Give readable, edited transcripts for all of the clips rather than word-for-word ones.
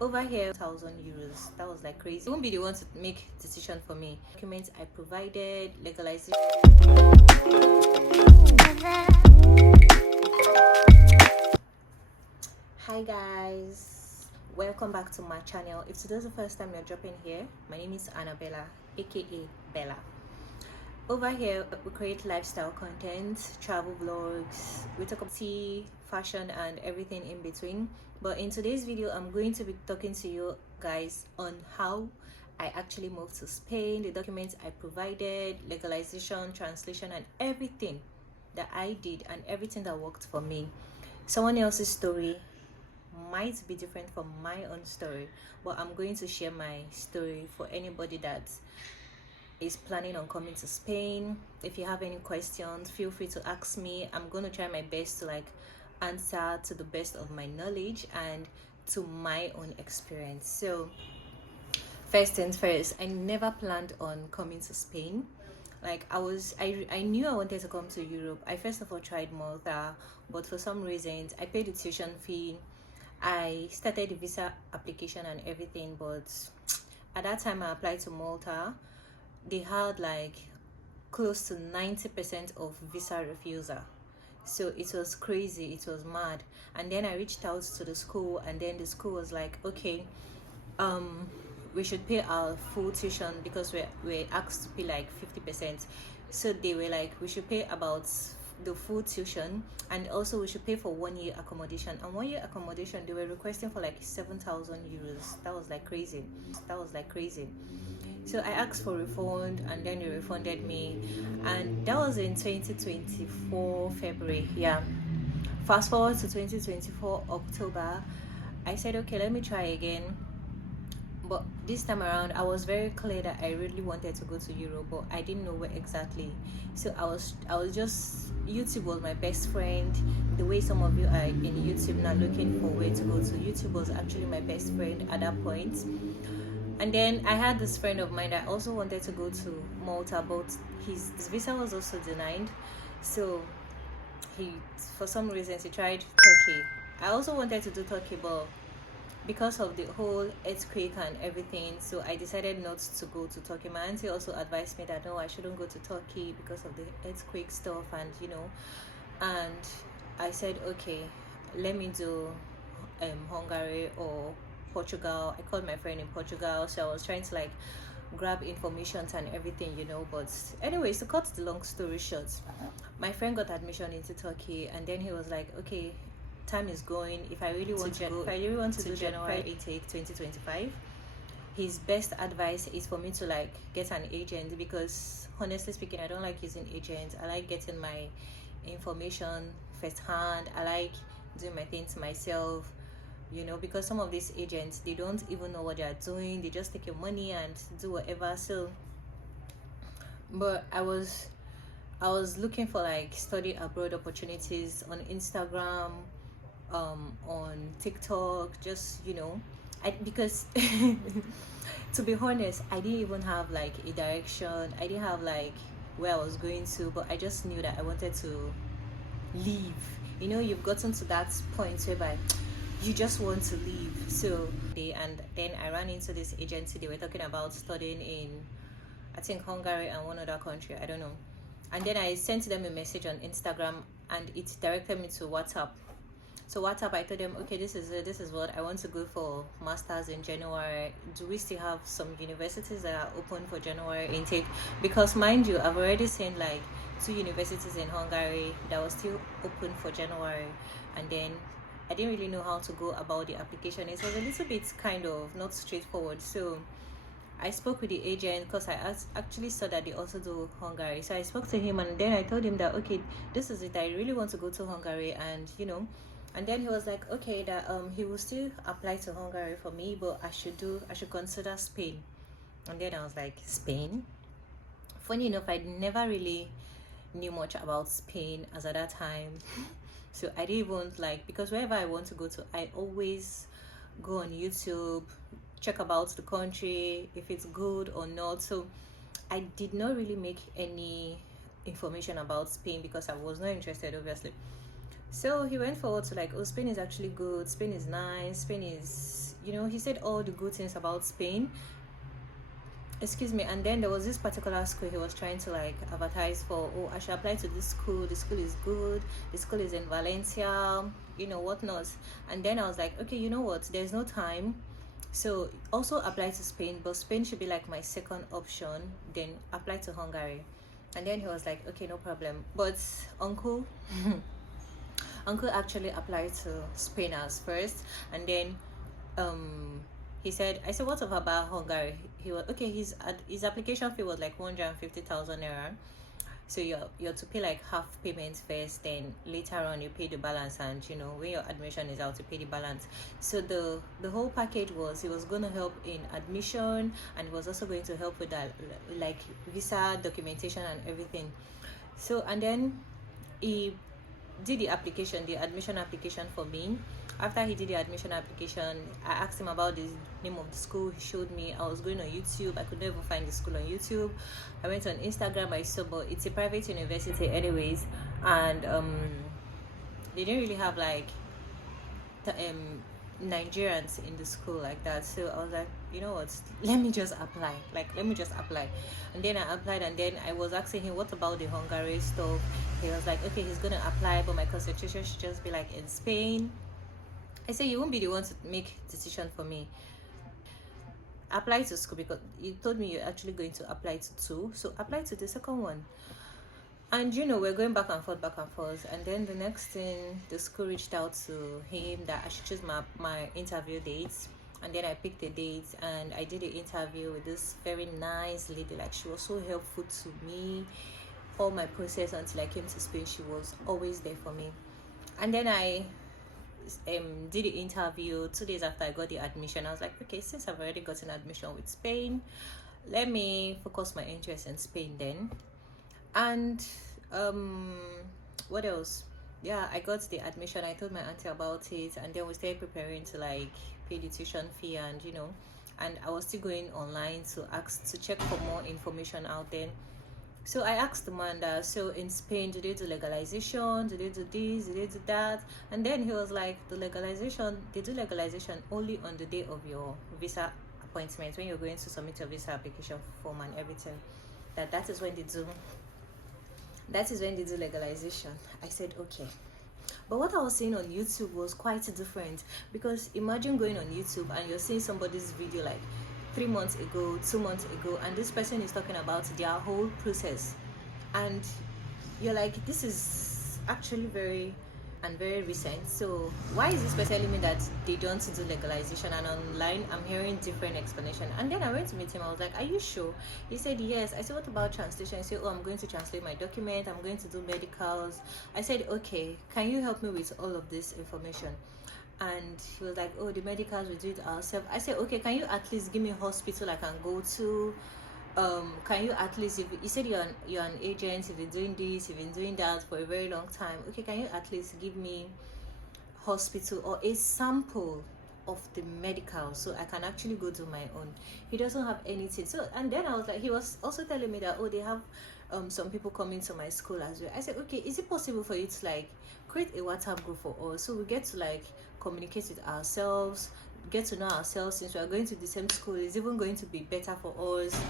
Over here, €1,000. That was like crazy. You won't be the one to make decision for me. Documents I provided, legalization. Hi guys, welcome back to my channel. If today's the first time you're dropping here, my name is Annabella, aka Bella. Over here we create lifestyle content, travel vlogs, we talk about tea, fashion and everything in between. But in today's video I'm going to be talking to you guys on how I actually moved to Spain, the documents I provided, legalization, translation and everything that I did and everything that worked for me. Someone else's story might be different from my own story, but I'm going to share my story for anybody that is planning on coming to Spain. If you have any questions, feel free to ask me. I'm going to try my best to answer to the best of my knowledge and to my own experience. So first things first, I never planned on coming to Spain. I knew I wanted to come to Europe. I first of all tried Malta, but for some reasons I paid the tuition fee. I started the visa application and everything, but at that time I applied to Malta. They had close to 90% of visa refusal. So it was crazy, it was mad. And then I reached out to the school, and then the school was like, okay, we should pay our full tuition because we're asked to pay 50%. So they were like, we should pay about the full tuition, and also we should pay for 1 year accommodation. And 1 year accommodation they were requesting for €7,000. That was like crazy. So I asked for refund, and then they refunded me, and that was in 2024 February. Yeah, fast forward to 2024 October. I said, okay, let me try again. But this time around I was very clear that I really wanted to go to Europe, but I didn't know where exactly. So I was just, YouTube was my best friend. The way some of you are in YouTube now looking for where to go to, YouTube was actually my best friend at that point. And then I had this friend of mine that also wanted to go to Malta, but his visa was also denied. So he, for some reasons, he tried Turkey. I also wanted to do Turkey, but because of the whole earthquake and everything, so I decided not to go to Turkey. My auntie also advised me that no, I shouldn't go to Turkey because of the earthquake stuff, and and I said, okay, let me do Hungary or Portugal. I called my friend in Portugal, so I was trying to grab information and everything, but anyways, to cut the long story short, my friend got admission into Turkey, and then he was like, okay, time is going. If I really want to do January intake 2025, his best advice is for me to get an agent, because honestly speaking I don't like using agents. I like getting my information firsthand. I like doing my things myself, because some of these agents, they don't even know what they are doing. They just take your money and do whatever. So but I was looking for study abroad opportunities on Instagram, on TikTok, just because to be honest, I didn't even have a direction. I didn't have where I was going to, but I just knew that I wanted to leave. You've gotten to that point whereby you just want to leave. So and then I ran into this agency. They were talking about studying in, I think, Hungary and one other country, I don't know. And then I sent them a message on Instagram, and it directed me to WhatsApp. So WhatsApp, I told them, okay, this is it. This is what I want to go for masters in January. Do we still have some universities that are open for January intake? Because mind you, I've already seen 2 universities in Hungary that was still open for January, and then I didn't really know how to go about the application. It was a little bit kind of not straightforward. So I spoke with the agent, because I actually saw that they also do Hungary. So I spoke to him, and then I told him that, okay, this is it. I really want to go to Hungary, and and then he was like, okay, that he will still apply to Hungary for me, but I should consider Spain. And then I was like, Spain? Funny enough, I never really knew much about Spain as at that time. So I didn't even because wherever I want to go to, I always go on YouTube, check about the country, if it's good or not. So I did not really make any information about Spain because I was not interested, obviously. So he went forward to oh, Spain is actually good, Spain is nice, Spain is, he said all the good things about Spain. Excuse me. And then there was this particular school he was trying to like advertise for. Oh, I should apply to this school. The school is good. The school is in Valencia, whatnot. And then I was like, okay, you know what, there's no time, so also apply to Spain, but Spain should be like my second option, then apply to Hungary. And then he was like, okay, no problem. But uncle uncle actually applied to Spain as first. And then he said, I said, what about Hungary? He was okay. His application fee was like 150,000 naira. So you're to pay like half payment first, then later on you pay the balance, and when your admission is out, you pay the balance. So the whole package was, he was going to help in admission, and he was also going to help with that like visa documentation and everything. So, and then he did the admission application for me. After he did the admission application, I asked him about the name of the school. He showed me. I was going on YouTube. I could never find the school on YouTube. I went on Instagram. I saw, but it's a private university anyways, and they didn't really have like the Nigerians in the school like that. So I was like, you know what, let me just apply. And then I applied, and then I was asking him, what about the Hungary stuff? He was like, okay, he's gonna apply, but my concentration should just be like in Spain. I said, you won't be the one to make decision for me. Apply to school, because you told me you're actually going to apply to two, so apply to the second one. And we're going back and forth. And then the next thing, the school reached out to him that I should choose my interview dates. And then I picked the dates, and I did the interview with this very nice lady. Like, she was so helpful to me all my process until I came to Spain. She was always there for me. And then I did the interview 2 days after I got the admission. I was like, okay, since I've already gotten admission with Spain, let me focus my interest in Spain then. And what else? Yeah, I got the admission. I told my auntie about it, and then we started preparing to like pay the tuition fee, and and I was still going online to check for more information out there. So I asked the man that, so in Spain, do they do legalization? Do they do this? Do they do that? And then he was like, they do legalization only on the day of your visa appointment, when you're going to submit your visa application form and everything. That is when they do legalization. I said, okay. But what I was seeing on YouTube was quite different, because imagine going on YouTube and you're seeing somebody's video like 3 months ago, 2 months ago, and this person is talking about their whole process, and you're like, this is actually very recent. So why is this person telling me that they don't do legalization, and online I'm hearing different explanation? And then I went to meet him. I was like, are you sure? He said yes. I said, what about translation? He said, oh, I'm going to translate my document, I'm going to do medicals. I said, okay, can you help me with all of this information? And he was like, oh, the medicals, we do it ourselves. I said, okay, can you at least give me a hospital I can go to? Can you at least, if you said you're an agent, you've been doing this, you've been doing that for a very long time, okay, can you at least give me hospital or a sample of the medical, so I can actually go do my own? He doesn't have anything. So, and then I was like, he was also telling me that, oh, they have some people coming to my school as well. I said, okay, is it possible for you to like create a WhatsApp group for us, so we get to like communicate with ourselves, get to know ourselves? Since we are going to the same school, it's even going to be better for us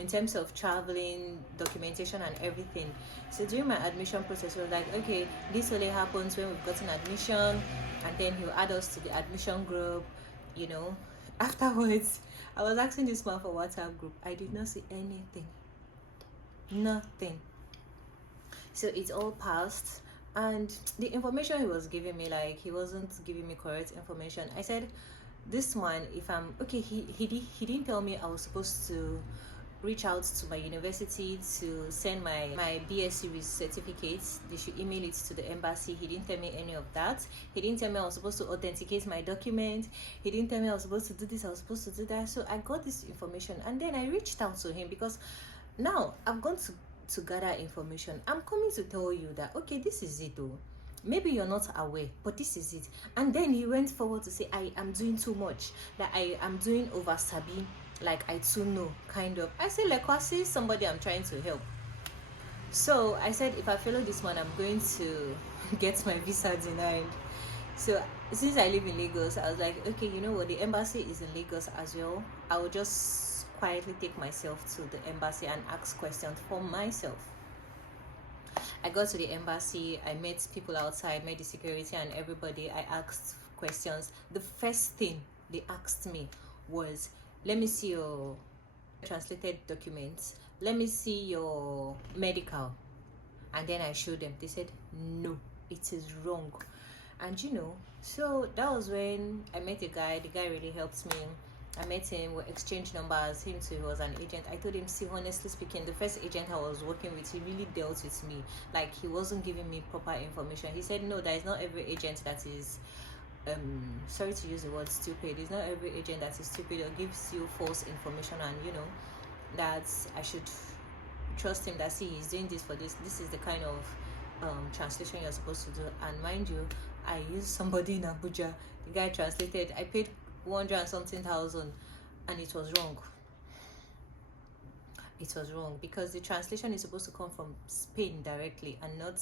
in terms of traveling, documentation and everything. So during my admission process, we were like, okay, this only happens when we've gotten admission, and then he'll add us to the admission group. Afterwards, I was asking this man for WhatsApp group. I did not see anything, nothing. So it's all passed, and the information he was giving me, like, he wasn't giving me correct information. I said, this man, if I'm okay, he didn't tell me I was supposed to reach out to my university to send my BSc with certificates. They should email it to the embassy. He didn't tell me any of that. He didn't tell me I was supposed to authenticate my document. He didn't tell me I was supposed to do this, I was supposed to do that. So I got this information, and then I reached out to him, because now I've gone to gather information. I'm coming to tell you that, okay, this is it though. Maybe you're not aware, but this is it. And then he went forward to say, I am doing too much, that I am doing over sabi, like I too know, kind of. I said, like, I see somebody I'm trying to help. So I said, if I follow this man, I'm going to get my visa denied. So since I live in Lagos, I was like, okay, you know what, the embassy is in Lagos as well. I will just quietly take myself to the embassy and ask questions for myself. I got to the embassy, I met people outside, met the security and everybody. I asked questions. The first thing they asked me was, let me see your translated documents, let me see your medical. And then I showed them. They said, no, it is wrong. And you know, so that was when I met a guy. The guy really helped me. I met him, we exchanged numbers. Him too, he was an agent. I told him, see, honestly speaking, the first agent I was working with, he really dealt with me. Like, he wasn't giving me proper information. He said, no, that is not every agent that is sorry to use the word stupid. It's not every agent that is stupid or gives you false information, and you know that I should trust him, that see, he's doing this for this is the kind of translation you're supposed to do. And mind you, I used somebody in Abuja. The guy translated. I paid 100 and something thousand, and it was wrong. It was wrong because the translation is supposed to come from Spain directly and not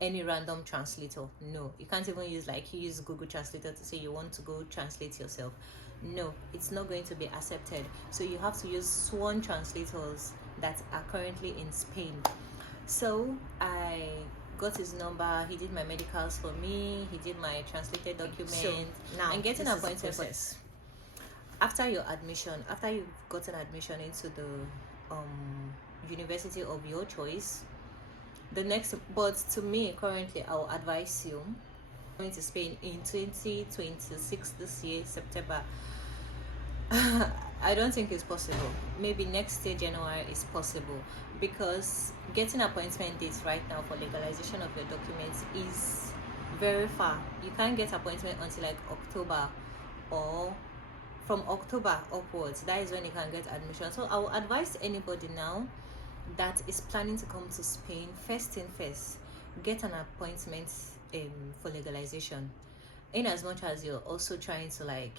any random translator. No, you can't even use, like, you use Google Translator to say you want to go translate yourself. No, it's not going to be accepted. So you have to use sworn translators that are currently in Spain. So I got his number. He did my medicals for me. He did my translated documents. So now and getting an appointment for after your admission, after you've gotten admission into the university of your choice, the next, but to me currently, I will advise you going to Spain in 2026, this year, September. I don't think it's possible. Maybe next year, January, is possible, because getting appointment dates right now for legalization of your documents is very far. You can't get appointment until like October, or from October upwards. That is when you can get admission. So I will advise anybody now that is planning to come to Spain, first thing first, get an appointment for legalization, in as much as you're also trying to, like,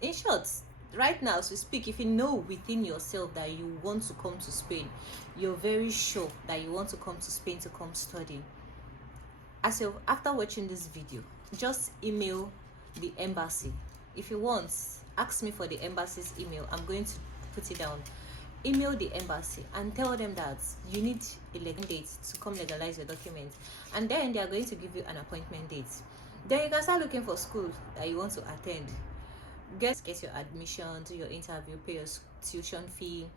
in short, right now, so speak, if you know within yourself that you want to come to Spain, you're very sure that you want to come to Spain to come study, as you, after watching this video, just email the embassy. If you want, ask me for the embassy's email. I'm going to put it down. Email the embassy and tell them that you need a legal date to come legalize your documents, and then they are going to give you an appointment date. Then you can start looking for school that you want to attend, get your admission, do your interview, pay your tuition fee.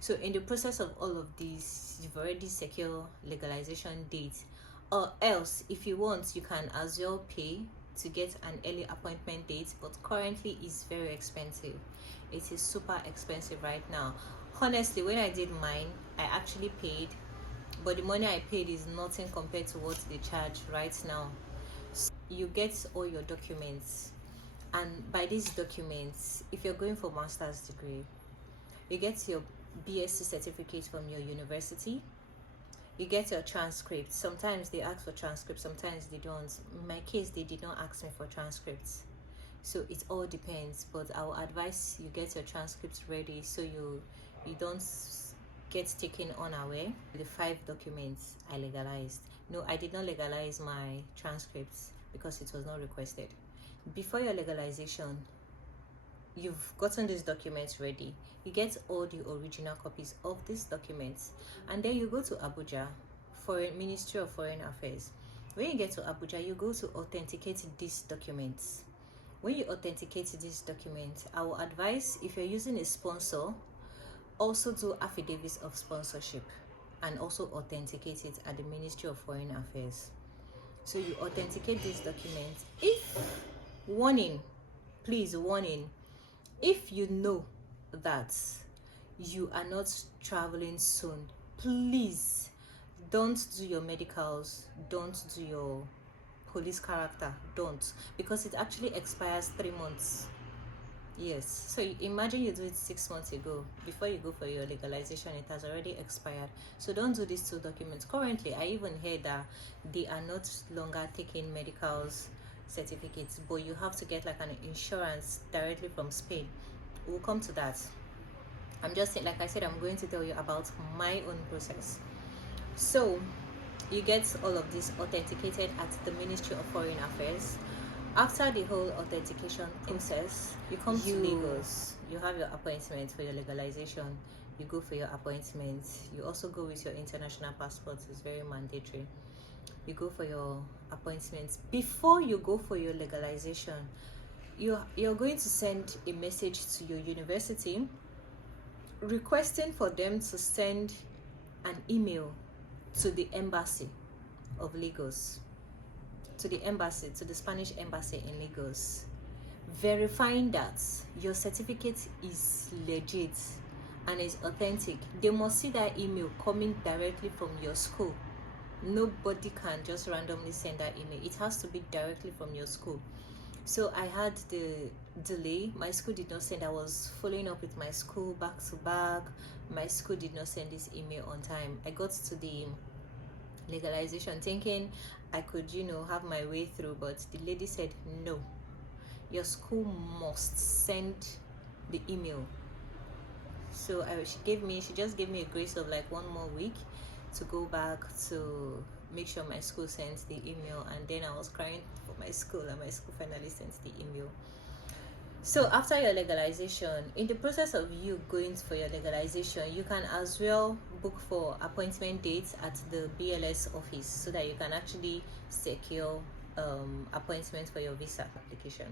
So in the process of all of this, you've already secured legalization date. Or else, if you want, you can as well pay to get an early appointment date, but currently it's very expensive. It is super expensive right now. Honestly, when I did mine, I actually paid, but the money I paid is nothing compared to what they charge right now. So you get all your documents, and by these documents, if you're going for master's degree, you get your BSc certificate from your university, you get your transcript. Sometimes they ask for transcripts, sometimes they don't. In my case, they did not ask me for transcripts, so it all depends. But I will advise you get your transcripts ready, so you don't get taken unaware. The 5 documents I legalized. No, I did not legalize my transcripts because it was not requested. Before your legalization, you've gotten these documents ready. You get all the original copies of these documents, and then you go to Abuja, Ministry of Foreign Affairs. When you get to Abuja, you go to authenticate these documents. When you authenticate these documents, I will advise, if you're using a sponsor, also do affidavits of sponsorship and also authenticate it at the Ministry of Foreign Affairs. So you authenticate these documents. If, warning, please, warning, if you know that you are not traveling soon, please don't do your medicals, don't do your police character, don't, because it actually expires 3 months. Yes, so imagine you do it 6 months ago. Before you go for your legalization, it has already expired. So don't do these 2 documents. Currently, I even heard that they are not longer taking medicals certificates, but you have to get like an insurance directly from Spain. We'll come to that. I'm just saying, like I said, I'm going to tell you about my own process. So you get all of this authenticated at the Ministry of Foreign Affairs. After the whole authentication process, you come to Lagos, you have your appointment for your legalization, you go for your appointment, you also go with your international passport. It's very mandatory. You go for your appointments. Before you go for your legalization, you're going to send a message to your university requesting for them to send an email to the embassy of Lagos, to the Spanish embassy in Lagos, verifying that your certificate is legit and is authentic. They must see that email coming directly from your school. Nobody can just randomly send that email. It has to be directly from your school. So I had the delay. My school did not send. I was following up with my school back to back. My school did not send this email on time. I got to the legalization thinking I could, have my way through, but the lady said no, your school must send the email. So she just gave me a grace of like 1 more week to go back to make sure my school sent the email, and then I was crying for my school, and my school finally sent the email. So after your legalization, in the process of you going for your legalization, you can as well book for appointment dates at the BLS office so that you can actually secure appointments for your visa application.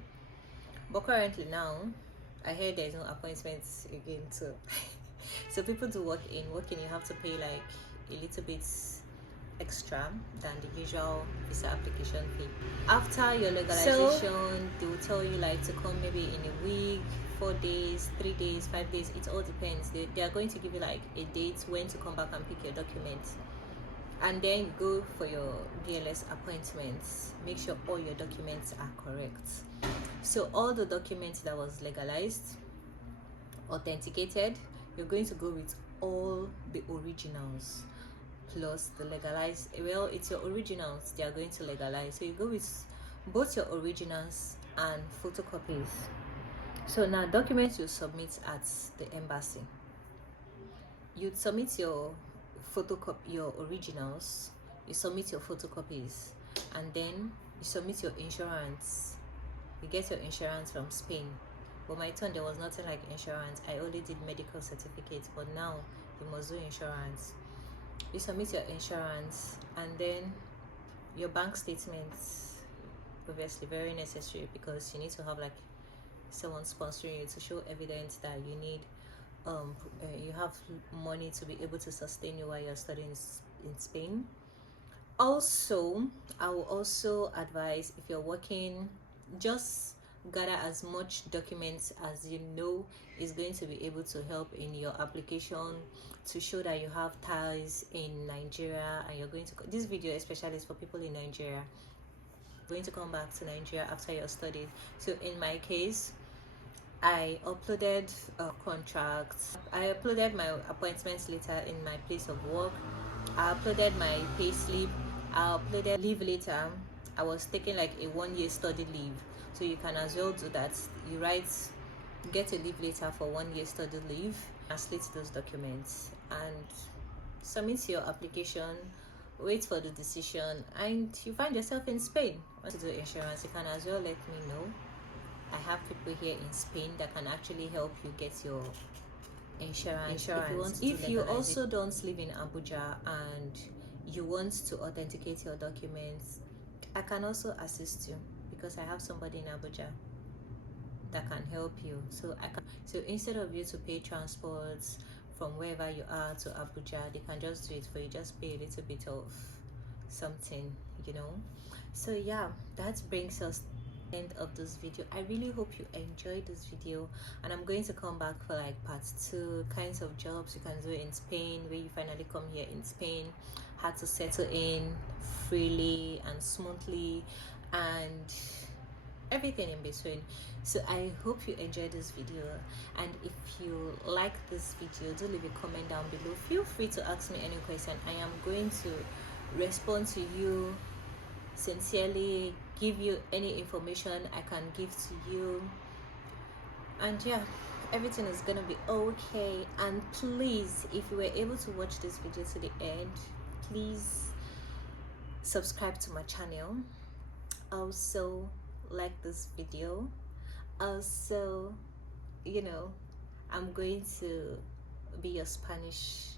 But currently now, I heard there's no appointments again too. So people do walk in you have to pay like a little bit extra than the usual visa application fee. After your legalization, they will tell you like to come maybe in a week, 4 days, 3 days, 5 days. It all depends. They are going to give you like a date when to come back and pick your documents, and then you go for your BLS appointments. Make sure all your documents are correct. So all the documents that was legalized, authenticated, you're going to go with all the originals plus the legalized. Well, it's your originals they are going to legalize, so you go with both your originals and photocopies. So now documents you submit at the embassy, you submit your your originals, you submit your photocopies, and then you submit your insurance. You get your insurance from Spain. But my turn, there was nothing like insurance. I only did medical certificates, but now you must do insurance. You submit your insurance, and then your bank statements, obviously very necessary, because you need to have like someone sponsoring you to show evidence that you need you have money to be able to sustain you while you're studying in Spain. Also, I will also advise, if you're working, just gather as much documents as you know is going to be able to help in your application, to show that you have ties in Nigeria, and you're going to, this video especially is for people in Nigeria, going to come back to Nigeria after your studies. So in my case, I uploaded a contract, I uploaded my appointments letter in my place of work, I uploaded my payslip, I uploaded leave letter. I was taking like a 1-year study leave, so you can as well do that. You get a leave letter for 1-year study leave, translate those documents and submit your application, wait for the decision, and you find yourself in Spain. Want to do insurance, you can as well let me know. I have people here in Spain that can actually help you get your insurance. If you also don't live in Abuja and you want to authenticate your documents, I can also assist you, because I have somebody in Abuja that can help you. So instead of you to pay transports from wherever you are to Abuja, they can just do it for you. Just pay a little bit of something, So yeah, that brings us end of this video. I really hope you enjoyed this video, and I'm going to come back for like part 2, kinds of jobs you can do in Spain, where you finally come here in Spain, how to settle in freely and smoothly, and everything in between. So I hope you enjoyed this video, and if you like this video, do leave a comment down below. Feel free to ask me any question. I am going to respond to you sincerely, give you any information I can give to you, and yeah, everything is gonna be okay. And please, if you were able to watch this video to the end, please subscribe to my channel. Also, like this video. Also, you know, I'm going to be your Spanish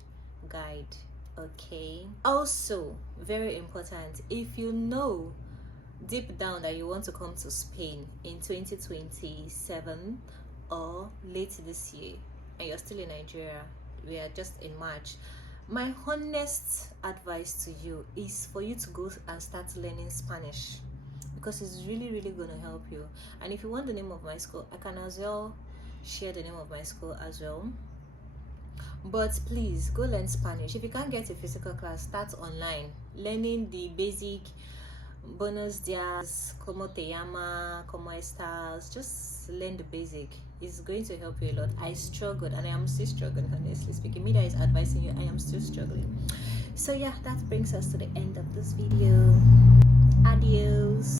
guide. Okay, also very important, if you know deep down that you want to come to Spain in 2027 or late this year and you're still in Nigeria, we are just in March, my honest advice to you is for you to go and start learning Spanish, because it's really going to help you. And if you want the name of my school, I can as well share the name of my school as well. But please go learn Spanish. If you can't get a physical class, start online learning the basic buenos dias, como te llama, como estás. Just learn the basic. It's going to help you a lot. I struggled and I am still struggling, honestly speaking. Media is advising you, I am still struggling. So yeah, that brings us to the end of this video. Adios.